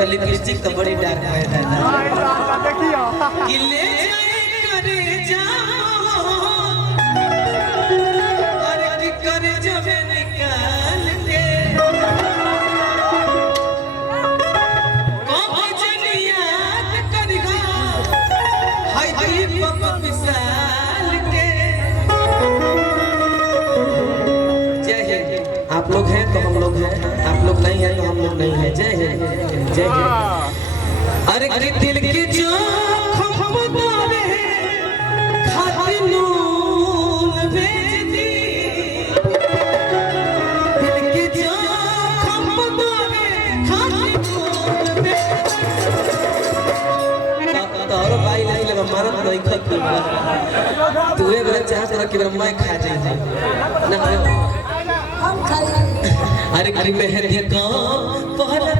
इनका लिपस्टिक तो बड़ी डार्क है दादा देखियो कि ले जाए करे जाओ और कि करे जब निकाल के कौन जन याद करेगा हाय दीपक विशाल के। जय हिंद। आप लोग हैं तो हम लोग हैं, आप लोग नहीं हैं तो हम लोग नहीं हैं। जय हिंद जय हिंद। अरे कि दिल की जो खमदावे खातिर नून भेज दी, दिल की जो खमदावे खातिर नून भेज दी। तोरो भाई नहीं लगा मारत नहीं खत तू एक बार चाह कर के मैं खा जाए ना हम खाई। अरे कि मेहंदी का पहला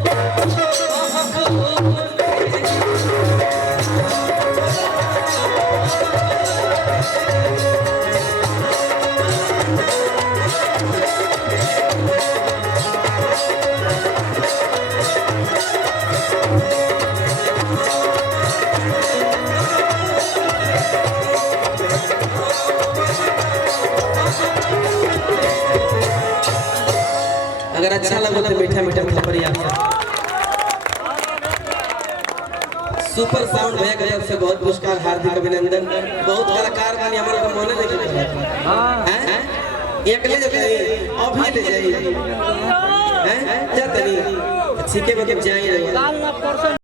अगर अच्छा लगा तो मीठा मीठा थप्पड़िया सुपर साउंड भैया की तरफ से बहुत पुरस्कार हार्दिक अभिनंदन। बहुत कलाकार बनी हमारे तो मोने नहीं करता हैं एक ले जाए अभी ले जाए हैं जाते नहीं ठीक है मतलब जाइए।